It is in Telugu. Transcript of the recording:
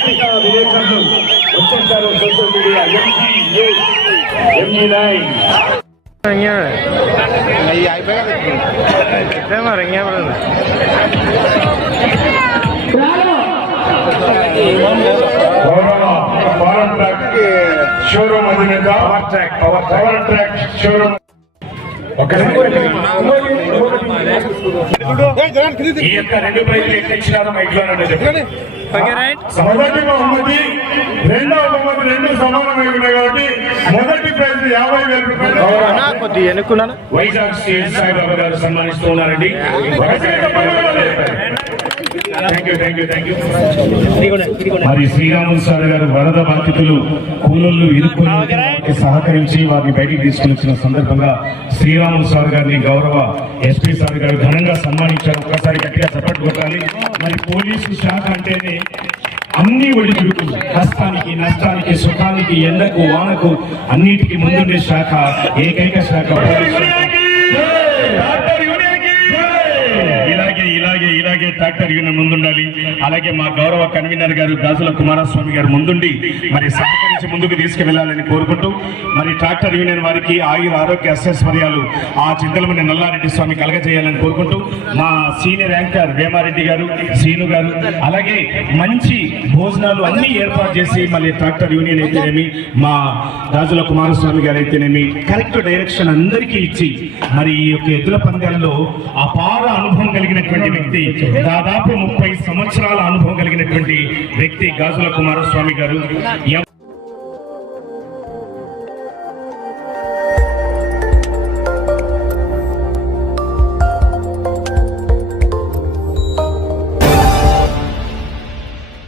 పత్రికా విలేకరులు వచ్చేసారు social media. MG nine power track showroom అధినేత power track power track showroom ఒక ఈ యొక్క రెండు ప్రైజులు ఎట్లా ఇచ్చినారో మైక్లో చెప్పండి. Okay, right? మొదటి బహుమతి రెండవ బహుమతి రెండు సమానమై ఉన్నాయి కాబట్టి మొదటి ప్రైజ్ యాభై వేల రూపాయలు. అన్నా, కొద్దిగా ఎన్నుకున్నాను. వైజాగ్ స్టేట్ సాయిబాబా గారు సన్మానిస్తూ ఉన్నారండి. థ్యాంక్ యూ థ్యాంక్ యూ మరి శ్రీరాములు సార్ గారు వరద బాధితులు కూలర్లు ఇరుక్కుని సహకరించి వారిని బయటికి తీసుకుని వచ్చిన సందర్భంగా శ్రీరాములు సార్ గారిని గౌరవ ఎస్పీ సార్ గారు ఘనంగా సన్మానించారు. ఒక్కసారి గట్టిగా చప్పట్లు కొట్టాలి. మరి పోలీసు శాఖ అంటేనే అన్ని ఒడిదుడుకులు కష్టానికి నష్టానికి సుఖానికి ఎండకు వానకు అన్నిటికీ ముందుండే శాఖ ఏకైక శాఖ. అలాగే ట్రాక్టర్ యూనియన్ ముందుండాలి. అలాగే మా గౌరవ కన్వీనర్ గారు గాజుల కుమారస్వామి గారు ముందుండి మరి సహకరించి ముందుకు తీసుకువెళ్ళాలని కోరుకుంటూ మరి ట్రాక్టర్ యూనియన్ వారికి ఆయుర ఆరోగ్య అసెస్వర్యాలు ఆ చింతలమణి నల్లారెడ్డి స్వామి కలగజేయాలని కోరుకుంటూ మా సీనియర్ యాంకర్ వేమారెడ్డి గారు శ్రీను గారు అలాగే మంచి భోజనాలు అన్ని ఏర్పాటు చేసి మళ్ళీ ట్రాక్టర్ యూనియన్ అయితేనేమి మా రాజుల కుమారస్వామి గారు అయితేనేమి కరెక్ట్ డైరెక్షన్ అందరికీ ఇచ్చి మరి ఈ యొక్క ఎద్దుల పందాలలో అపార అనుభవం కలిగినటువంటి వ్యక్తి దాదాపు ముప్పై సంవత్సరాల అనుభవం కలిగినటువంటి వ్యక్తి గాజుల కుమారస్వామి గారు.